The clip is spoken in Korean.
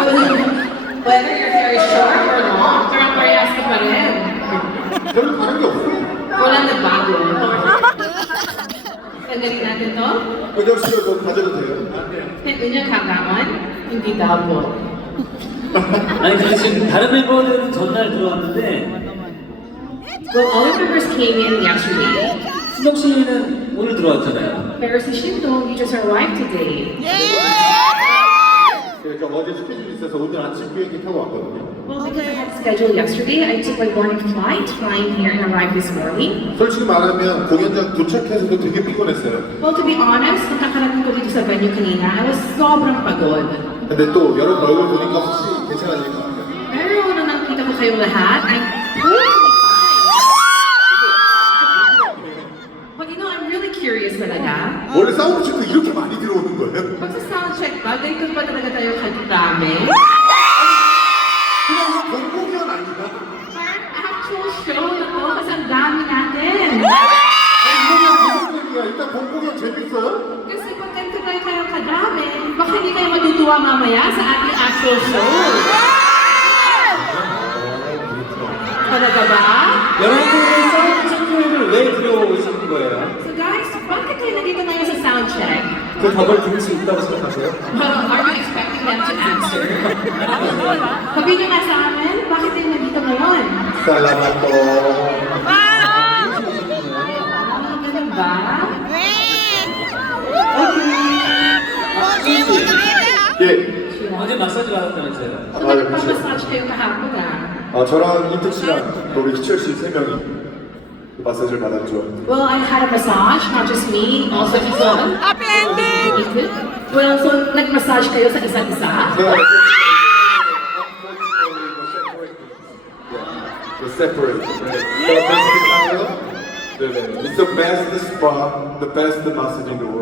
Whether your hair is short or long, parang parehas ka pa rin. 별로 다른 게 없어요. Walang nagbago. Tanggalin natin to? 은혁 씨가 뭐 가져도 돼요? Unyag hanggaman? Hindi daw po. 아니 근데 지금 다른 멤버들은 전날 들어왔는데 Well, all the members came in yesterday. 수덕 씨는 오늘 들어왔잖아요. Pero si Shindo, you just arrived today. 그러니까 어제 스케줄이 있어서 오늘 아침 비행기 타고 왔거든요. Well, because I had scheduled yesterday, I took my morning flight, flying here and arrived this morning. 솔직히 말하면 공연장 도착해서도 되게 피곤했어요. Well, to be honest, nung kakarating ko dito sa venue kanina, I was sobrang pagod. 근데 또 여러분 얼굴 보니까 확실히 괜찮아질 것 같아요. Pero nung nakita ko kayong lahat, I'm totally fine. But you know, I'm really curious talaga. 원래 사운드 체크 이렇게 많이 들어오는 거예요? Pag sa soundcheck ba, ganito ba talaga tayo kadami? 그냥 공공연 아닌가? Parang actual show na to, kasi ang dami natin. 아니 이거는 무슨 얘기야? 일단 공공연 재밌어요? Kasi pag ganito tayo kayo kadami, baka hindi kayo matutuwa mamaya sa ating actual show. Talaga ba? 여러분들은 사운드 체크를 왜 들어오신 거예요? So guys, bakit kayo nandito ngayon sa soundcheck? 그 답을 들을 수 있다고 생각하세요? Are you expecting them to answer? Sabihin nyo nga sa amin, bakit kayo nandito ngayon? Salamat po. Ganun ba? 예. 어제 마사지 받았다면서요? So nagpa-massage kayo kahapon ah. 저랑 인택 씨랑 또 우리 희철 씨 3명이 마사지를 받았죠. Well, I had a massage, not just me, also Ison. Happy ending! Well, so nag-massage kayo sa isa't isa? We're separate. It's the best spa, the best massage in the world.